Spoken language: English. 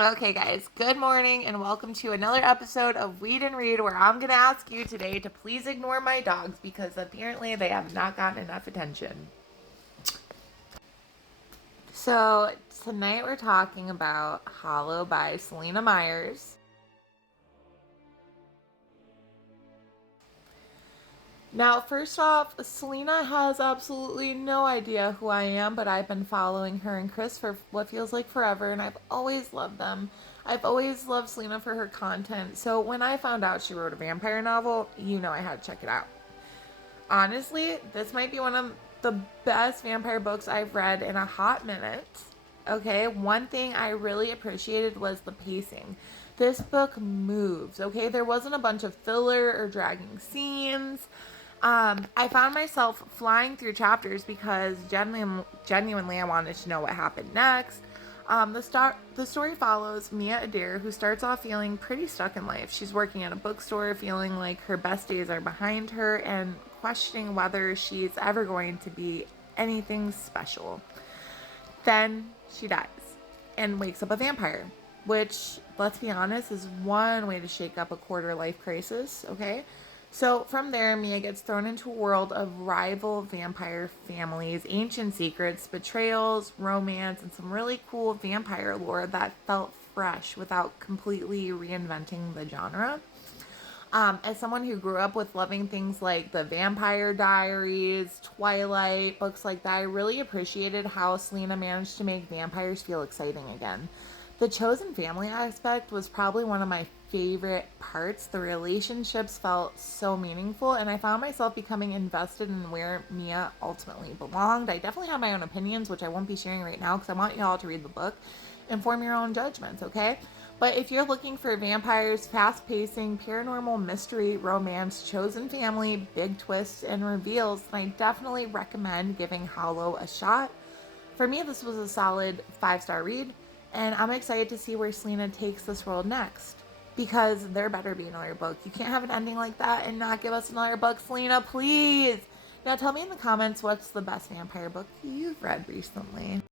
Okay, guys, good morning and welcome to another episode of Weed and Read, where I'm going to ask you today to please ignore my dogs because apparently they have not gotten enough attention. So, tonight we're talking about Hollow by Selena Myers. Now, first off, Selena has absolutely no idea who I am, but I've been following her and Chris for what feels like forever, and I've always loved them. I've always loved Selena for her content, so when I found out she wrote a vampire novel, I had to check it out. Honestly, this might be one of the best vampire books I've read in a hot minute. Okay, one thing I really appreciated was the pacing. This book moves, okay? There wasn't a bunch of filler or dragging scenes. I found myself flying through chapters because genuinely I wanted to know what happened next. The story follows Mia Adair, who starts off feeling pretty stuck in life. She's working at a bookstore, feeling like her best days are behind her, and questioning whether she's ever going to be anything special. Then she dies and wakes up a vampire, which, let's be honest, is one way to shake up a quarter life crisis, okay? So from there, Mia gets thrown into a world of rival vampire families, ancient secrets, betrayals, romance, and some really cool vampire lore that felt fresh without completely reinventing the genre. As someone who grew up with loving things like The Vampire Diaries, Twilight, books like that, I really appreciated how Selena managed to make vampires feel exciting again. The chosen family aspect was probably one of my favorite parts. The relationships felt so meaningful, and I found myself becoming invested in where Mia ultimately belonged. I definitely have my own opinions, which I won't be sharing right now because I want you all to read the book and form your own judgments, okay? But if you're looking for vampires, fast pacing, paranormal mystery, romance, chosen family, big twists, and reveals, then I definitely recommend giving Hollow a shot. For me, this was a solid 5-star read, and I'm excited to see where Selena takes this world next. Because there better be another book. You can't have an ending like that and not give us another book, Selena, please! Now tell me in the comments what's the best vampire book you've read recently.